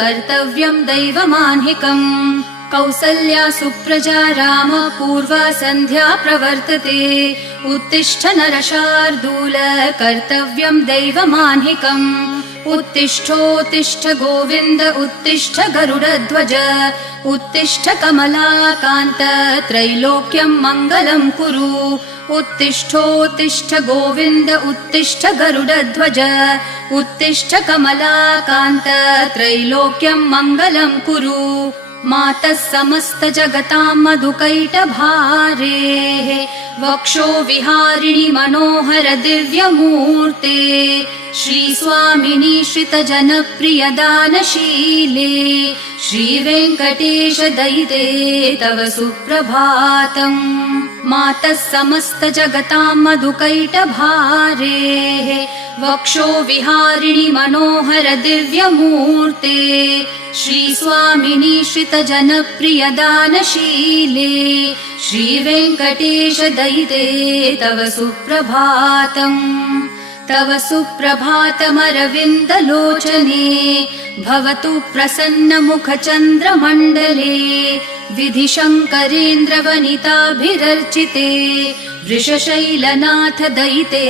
कर्तव्यम् दैवमाह्निकम् कौसल्या सुप्रजा राम पूर्वा सन्ध्या प्रवर्तते उत्तिष्ठ नरशार्दूल कर्तव्यम् दैवमाह्निकम् उत्तिष्ठोत्तिष्ठ गोविन्द उत्तिष्ठ गरुडध्वज उत्तिष्ठ कमलाकान्त त्रैलोक्यम् मङ्गलम् कुरु उत्तिष्ठोत्तिष्ठ गोविन्द उत्तिष्ठ गरुडध्वज उत्तिष्ठ कमलाकान्त त्रैलोक्यम् मङ्गलम् कुरु मातः समस्त जगताम् मधुकैटभारेः वक्षो विहारिणि मनोहर दिव्यमूर्ते श्रीस्वामिनि श्रितजनप्रिय दानशीले श्रीवेङ्कटेश दयिते तव सुप्रभातम् मातः समस्त जगताम् मधुकैटभारेः वक्षो विहारिणि मनोहर दिव्यमूर्ते श्रीस्वामिनि श्रितजनप्रिय दानशीले श्रीवेङ्कटेश दयिते तव सुप्रभातम् तव सुप्रभातमरविन्दलोचने भवतु प्रसन्नमुखचन्द्रमण्डले विधिशङ्करेन्द्रवनिताभिरर्चिते वृषशैलनाथ दयिते